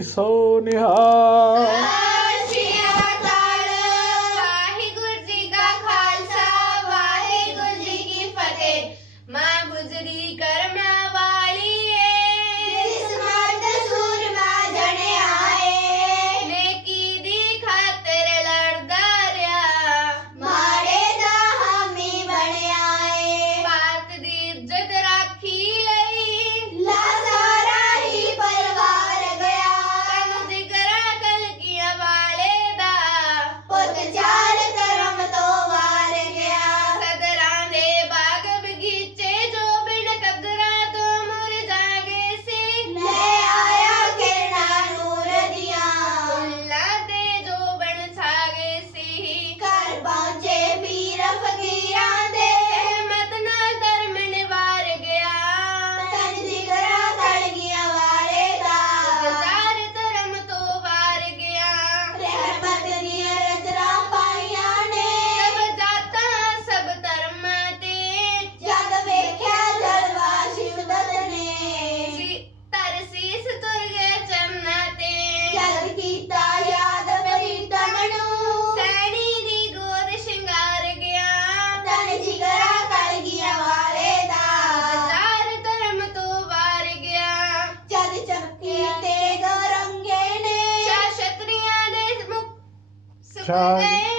ਬੋਲੀ ਤੇ